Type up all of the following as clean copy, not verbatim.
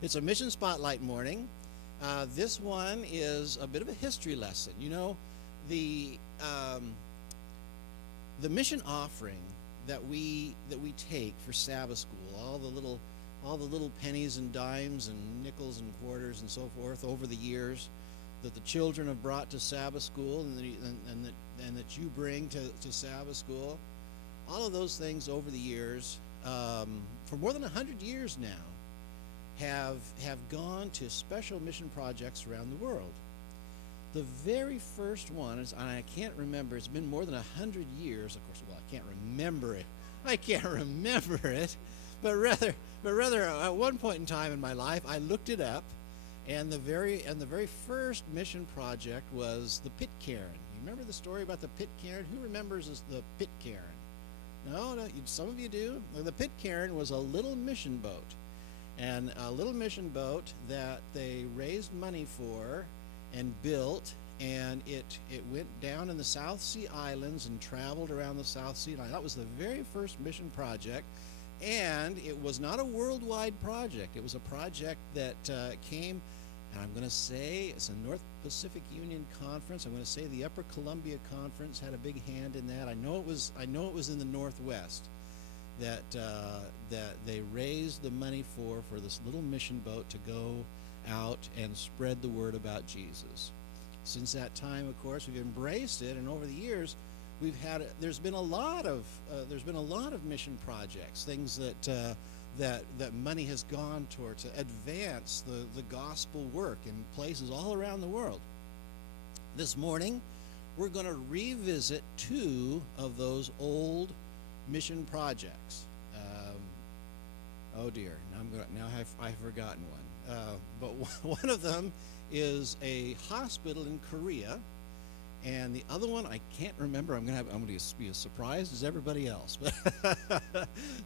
It's a mission spotlight morning. This one is a bit of a history lesson. You know, the um, the mission offering that we take for Sabbath school, all the little pennies and dimes and nickels and quarters and so forth over the years that the children have brought to Sabbath school and that you bring to Sabbath school, all of those things over the years, for more than 100 years now, have gone to special mission projects around the world. The very first one is, and I can't remember, it's been more than 100 years. Of course, well, I can't remember it. I can't remember it, but rather, at one point in time in my life, I looked it up, and the very first mission project was the Pitcairn. You remember the story about the Pitcairn? Who remembers the Pitcairn? No, some of you do. Well, the Pitcairn was a little mission boat, and a little mission boat that they raised money for and built, and it went down in the South Sea Islands and traveled around the South Sea Islands. That was the very first mission project, and it was not a worldwide project. It was a project that came, and I'm going to say it's a North Pacific Union Conference. I'm going to say the Upper Columbia Conference had a big hand in that. I know it was in the Northwest that they raised the money for this little mission boat to go out and spread the word about Jesus. Since that time, of course, we've embraced it, and over the years, there's been a lot of mission projects, things that money has gone toward to advance the gospel work in places all around the world. This morning, we're going to revisit two of those old mission projects. Oh dear, now I've forgotten one. But one of them is a hospital in Korea, and the other one I can't remember. I'm going to be as surprised as everybody else.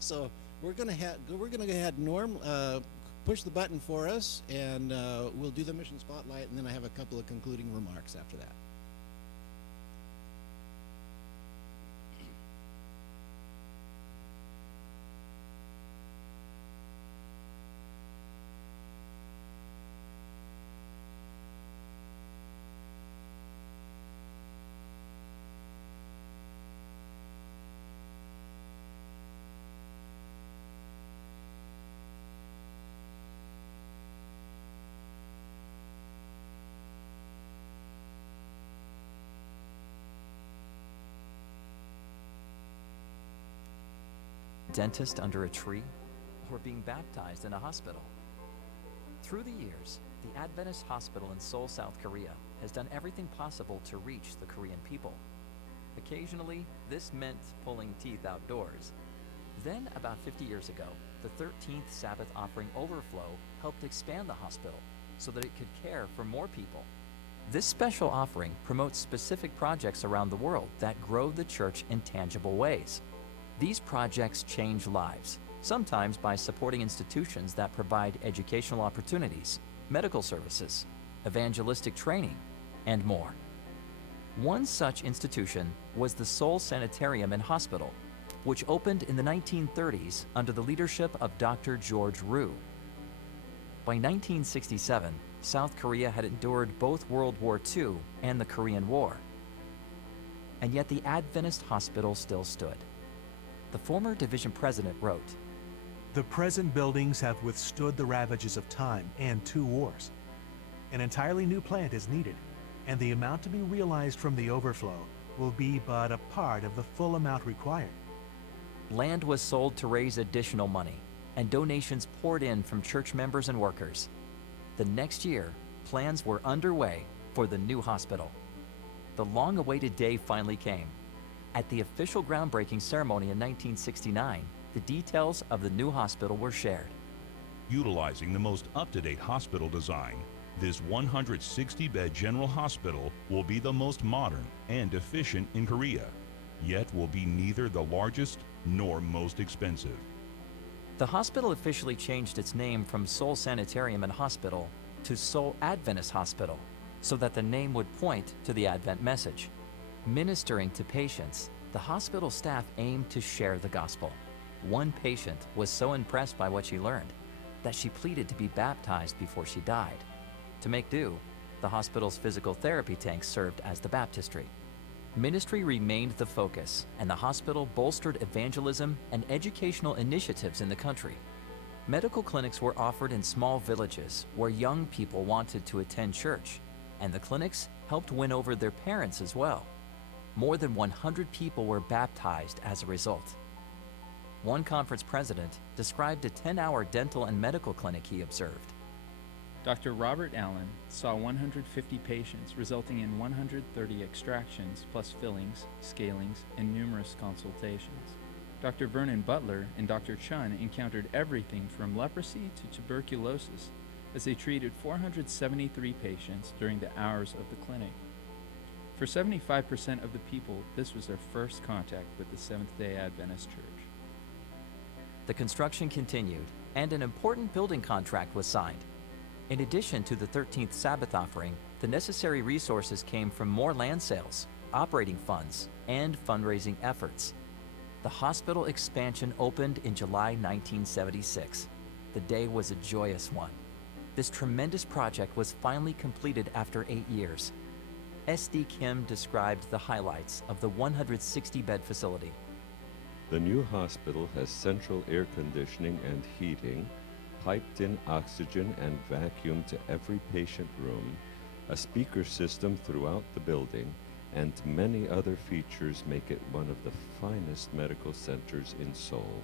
So we're going to go ahead. Norm, push the button for us, and we'll do the mission spotlight, and then I have a couple of concluding remarks after that. Dentist under a tree, or being baptized in a hospital. Through the years, the Adventist Hospital in Seoul, South Korea has done everything possible to reach the Korean people. Occasionally, this meant pulling teeth outdoors. Then, about 50 years ago, the 13th Sabbath offering overflow helped expand the hospital so that it could care for more people. This special offering promotes specific projects around the world that grow the church in tangible ways. These projects change lives, sometimes by supporting institutions that provide educational opportunities, medical services, evangelistic training, and more. One such institution was the Seoul Sanitarium and Hospital, which opened in the 1930s under the leadership of Dr. George Rue. By 1967, South Korea had endured both World War II and the Korean War. And yet the Adventist Hospital still stood. The former division president wrote, "The present buildings have withstood the ravages of time and 2 wars. An entirely new plant is needed, and the amount to be realized from the overflow will be but a part of the full amount required." Land was sold to raise additional money, and donations poured in from church members and workers. The next year, plans were underway for the new hospital. The long-awaited day finally came. At the official groundbreaking ceremony in 1969, the details of the new hospital were shared. Utilizing the most up-to-date hospital design, this 160-bed general hospital will be the most modern and efficient in Korea, yet will be neither the largest nor most expensive. The hospital officially changed its name from Seoul Sanitarium and Hospital to Seoul Adventist Hospital, so that the name would point to the Advent message. Ministering to patients, the hospital staff aimed to share the gospel. One patient was so impressed by what she learned that she pleaded to be baptized before she died. To make do, the hospital's physical therapy tank served as the baptistry. Ministry remained the focus, and the hospital bolstered evangelism and educational initiatives in the country. Medical clinics were offered in small villages where young people wanted to attend church, and the clinics helped win over their parents as well. More than 100 people were baptized as a result. One conference president described a 10-hour dental and medical clinic he observed. Dr. Robert Allen saw 150 patients, resulting in 130 extractions, plus fillings, scalings, and numerous consultations. Dr. Vernon Butler and Dr. Chun encountered everything from leprosy to tuberculosis as they treated 473 patients during the hours of the clinic. For 75% of the people, this was their first contact with the Seventh-day Adventist Church. The construction continued, and an important building contract was signed. In addition to the 13th Sabbath offering, the necessary resources came from more land sales, operating funds, and fundraising efforts. The hospital expansion opened in July 1976. The day was a joyous one. This tremendous project was finally completed after 8 years. S.D. Kim described the highlights of the 160-bed facility. The new hospital has central air conditioning and heating, piped-in oxygen and vacuum to every patient room, a speaker system throughout the building, and many other features make it one of the finest medical centers in Seoul.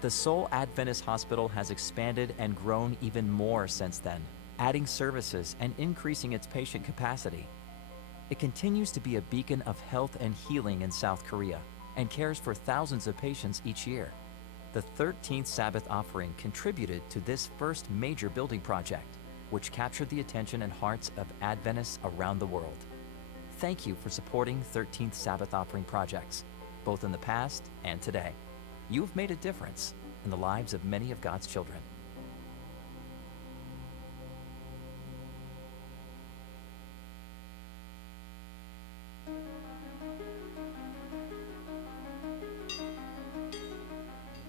The Seoul Adventist Hospital has expanded and grown even more since then, adding services and increasing its patient capacity. It continues to be a beacon of health and healing in South Korea and cares for thousands of patients each year. The 13th Sabbath offering contributed to this first major building project, which captured the attention and hearts of Adventists around the world. Thank you for supporting 13th Sabbath offering projects, both in the past and today. You have made a difference in the lives of many of God's children.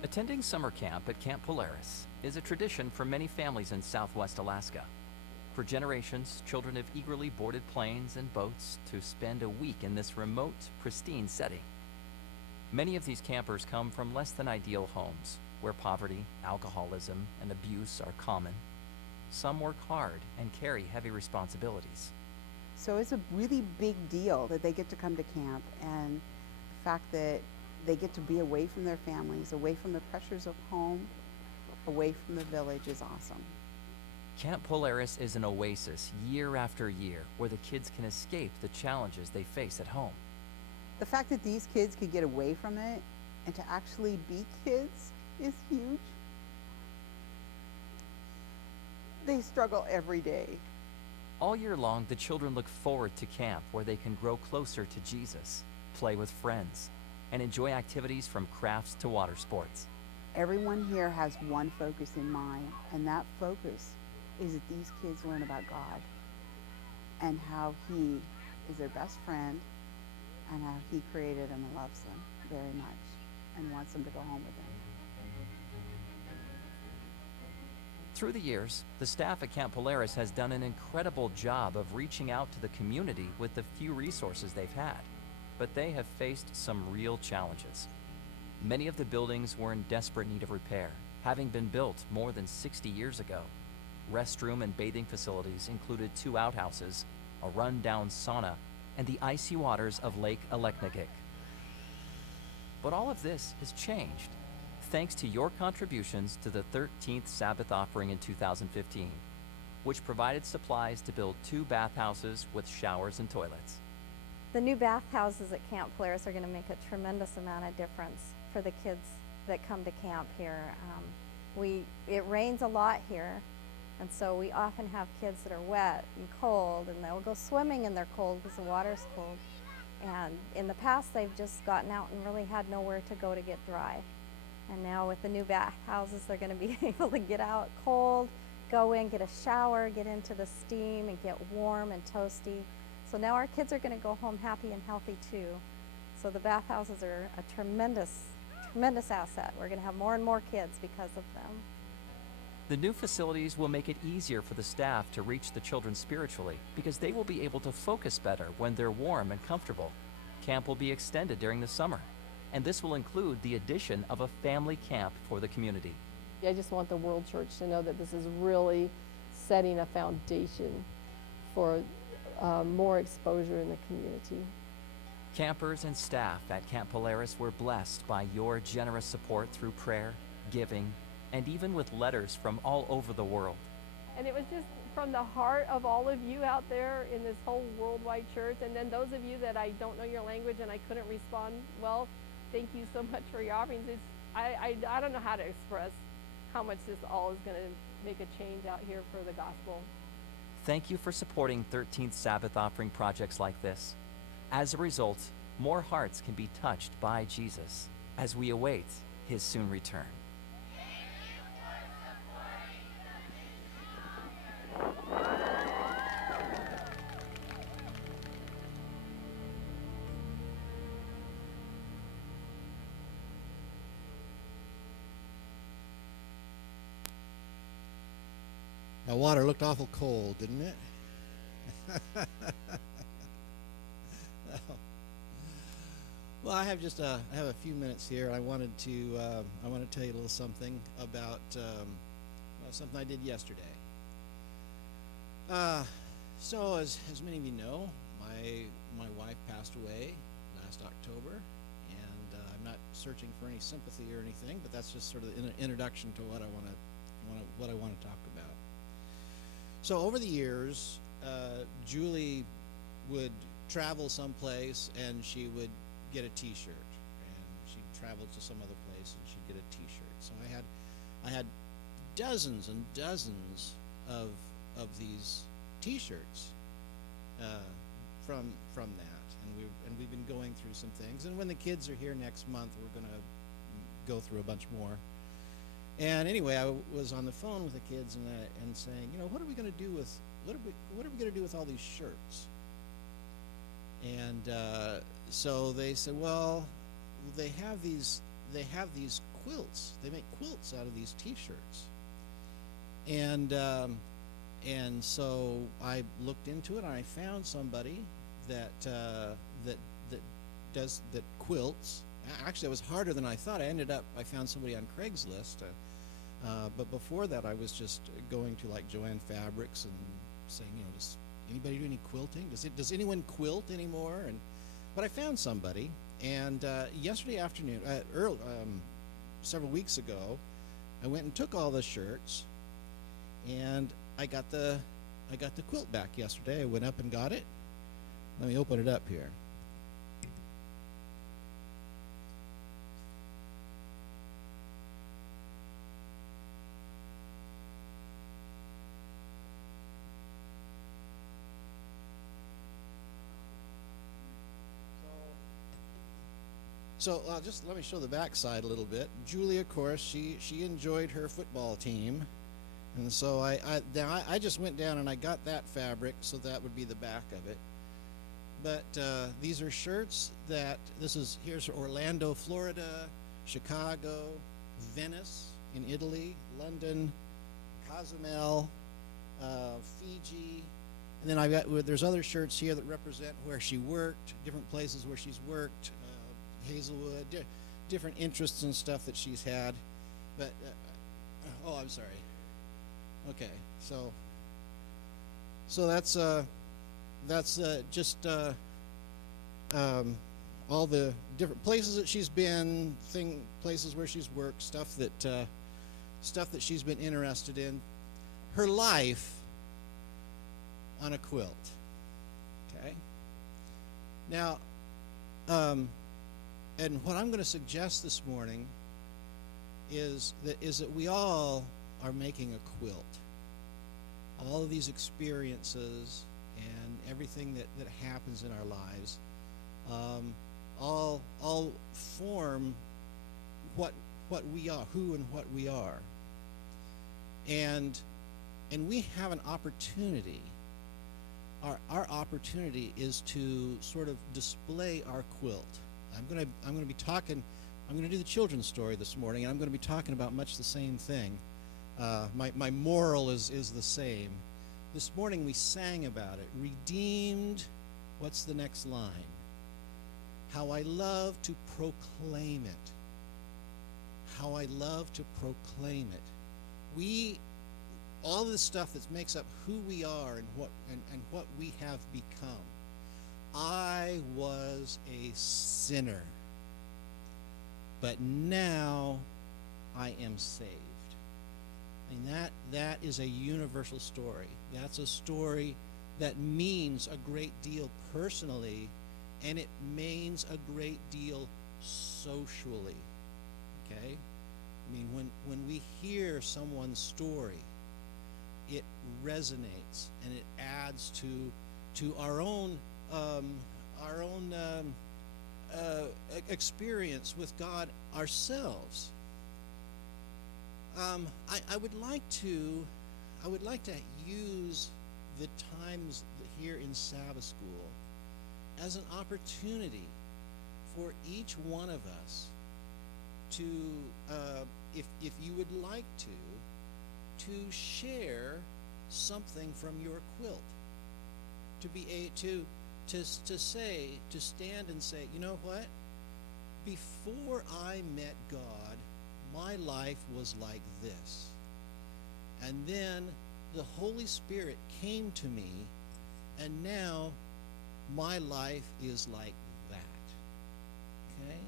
Attending summer camp at Camp Polaris is a tradition for many families in Southwest Alaska. For generations, children have eagerly boarded planes and boats to spend a week in this remote, pristine setting. Many of these campers come from less than ideal homes, where poverty, alcoholism, and abuse are common. Some work hard and carry heavy responsibilities. So it's a really big deal that they get to come to camp, and the fact that they get to be away from their families, away from the pressures of home, away from the village is awesome. Camp Polaris is an oasis year after year where the kids can escape the challenges they face at home. The fact that these kids could get away from it and to actually be kids is huge. They struggle every day. All year long, the children look forward to camp where they can grow closer to Jesus, play with friends, and enjoy activities from crafts to water sports. Everyone here has one focus in mind, and that focus is that these kids learn about God and how He is their best friend and how He created them and loves them very much and wants them to go home with Him. Through the years, the staff at Camp Polaris has done an incredible job of reaching out to the community with the few resources they've had, but they have faced some real challenges. Many of the buildings were in desperate need of repair, having been built more than 60 years ago. Restroom and bathing facilities included 2 outhouses, a run-down sauna, and the icy waters of Lake Aleknagik. But all of this has changed, thanks to your contributions to the 13th Sabbath offering in 2015, which provided supplies to build 2 bathhouses with showers and toilets. The new bathhouses at Camp Polaris are going to make a tremendous amount of difference for the kids that come to camp here. It rains a lot here, and so we often have kids that are wet and cold, and they'll go swimming and they're cold because the water's cold. And in the past, they've just gotten out and really had nowhere to go to get dry. And now with the new bathhouses, they're going to be able to get out cold, go in, get a shower, get into the steam, and get warm and toasty. So now our kids are going to go home happy and healthy too. So the bathhouses are a tremendous asset. We're going to have more and more kids because of them. The new facilities will make it easier for the staff to reach the children spiritually because they will be able to focus better when they're warm and comfortable. Camp will be extended during the summer, and this will include the addition of a family camp for the community. I just want the World Church to know that this is really setting a foundation for more exposure in the community. Campers and staff at Camp Polaris were blessed by your generous support through prayer, giving, and even with letters from all over the world. And it was just from the heart of all of you out there in this whole worldwide church, and then those of you that I don't know your language and I couldn't respond well, thank you so much for your offerings. I don't know how to express how much this all is going to make a change out here for the gospel. Thank you for supporting 13th Sabbath offering projects like this. As a result, more hearts can be touched by Jesus as we await his soon return. That water looked awful cold, didn't it? Well, I have a few minutes here. I want to tell you a little something about something I did yesterday. So as many of you know, my wife passed away last October, and I'm not searching for any sympathy or anything, but that's just sort of an introduction to what I want to talk about. So over the years, Julie would travel someplace and she would get a T-shirt, and she'd travel to some other place and she'd get a T-shirt. So I had dozens and dozens of these T-shirts from that, and we've been going through some things. And when the kids are here next month, we're going to go through a bunch more. And anyway, I was on the phone with the kids and saying, what are we going to do with all these shirts? And so they said, well, they have these quilts. They make quilts out of these T-shirts. And so I looked into it, and I found somebody that quilts. Actually, it was harder than I thought. I found somebody on Craigslist. But before that, I was just going to like Joanne Fabrics and saying, does anybody do any quilting? Does anyone quilt anymore? But I found somebody, and yesterday afternoon, several weeks ago, I went and took all the shirts, and I got the quilt back yesterday. I went up and got it. Let me open it up here. So just let me show the back side a little bit. Julie, of course, she enjoyed her football team, and so I just went down and I got that fabric, so that would be the back of it. But these are shirts here's Orlando, Florida, Chicago, Venice in Italy, London, Cozumel, Fiji, and then there's other shirts here that represent where she worked, different places where she's worked. Hazelwood, different interests and stuff that she's had, but I'm sorry. Okay, so that's just all the different places that she's been, places where she's worked, stuff that she's been interested in. Her life on a quilt. Okay. Now. And what I'm going to suggest this morning is that we all are making a quilt. All of these experiences and everything that happens in our lives, all form what we are, who and what we are. And we have an opportunity. Our opportunity is to sort of display our quilt. I'm going to do the children's story this morning, and I'm going to be talking about much the same thing. my moral is the same. This morning we sang about it. Redeemed, what's the next line? How I love to proclaim it. How I love to proclaim it. All of the stuff that makes up who we are and what we have become. I was a sinner, but now I am saved. And that is a universal story. That's a story that means a great deal personally, and it means a great deal socially. Okay? I mean, when we hear someone's story, it resonates and it adds to our own experience with God ourselves. I would like to use the times here in Sabbath school as an opportunity for each one of us to, if you would like to share something from your quilt, to stand and say, you know what? Before I met God, my life was like this. And then the Holy Spirit came to me, and now my life is like that. Okay?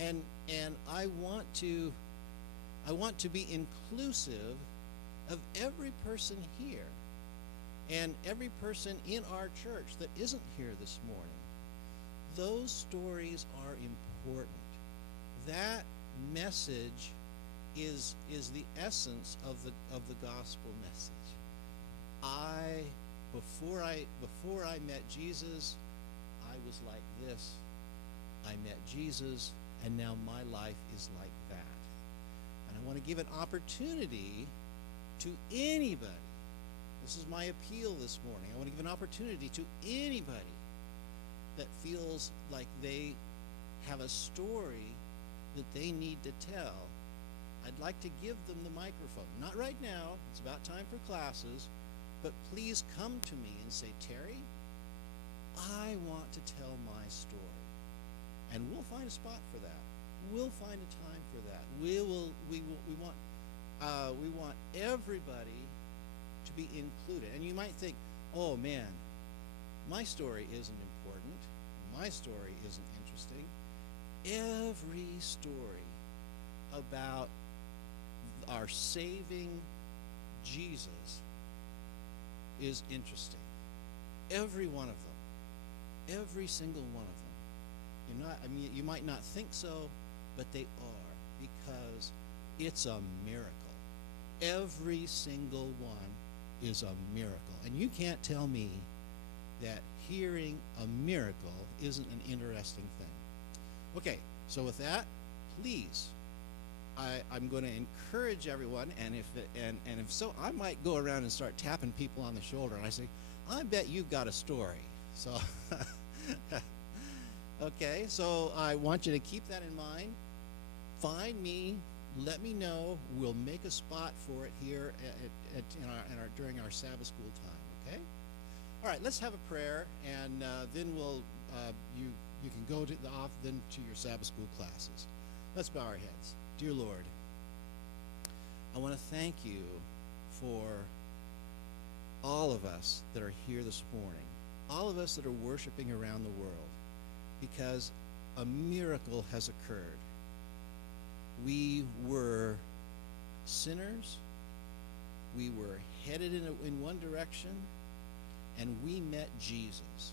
And I want to be inclusive of every person here and every person in our church that isn't here this morning. Those stories are important. That message is the essence of the gospel message. Before I met Jesus, I was like this. I met Jesus, and now my life is like that. And I want to give an opportunity to anybody. This is my appeal this morning. I want to give an opportunity to anybody that feels like they have a story that they need to tell. I'd like to give them the microphone. Not right now. It's about time for classes. But please come to me and say, Terry, I want to tell my story. And we'll find a spot for that. We'll find a time for that. We want everybody to be included. And you might think, oh man, my story isn't important. My story isn't interesting. Every story about our saving Jesus is interesting. Every one of them. Every single one of them. You might not think so, but they are, because it's a miracle. Every single one is a miracle. And you can't tell me that hearing a miracle isn't an interesting thing. Okay, so with that, please, I'm going to encourage everyone, and if so, I might go around and start tapping people on the shoulder, and I say, I bet you've got a story. So, okay, so I want you to keep that in mind. Find me, let me know. We'll make a spot for it here during our Sabbath school time. Okay. All right. Let's have a prayer, and then we'll you can go to your Sabbath school classes. Let's bow our heads. Dear Lord, I want to thank you for all of us that are here this morning, all of us that are worshiping around the world, because a miracle has occurred. We were sinners, we were headed in one direction, and we met Jesus.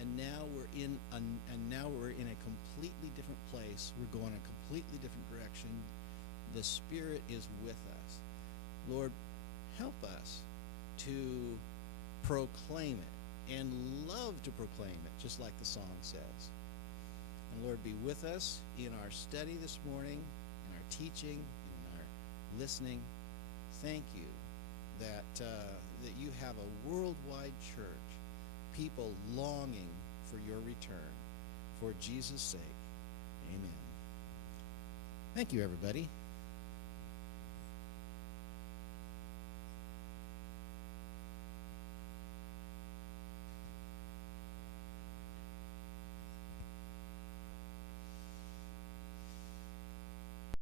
And now we're in a completely different place. We're going a completely different direction. The Spirit is with us. Lord, help us to proclaim it and love to proclaim it, just like the song says. And Lord, be with us in our study this morning, in our teaching, in our listening. Thank you that you have a worldwide church, people longing for your return. For Jesus' sake, amen. Thank you, everybody.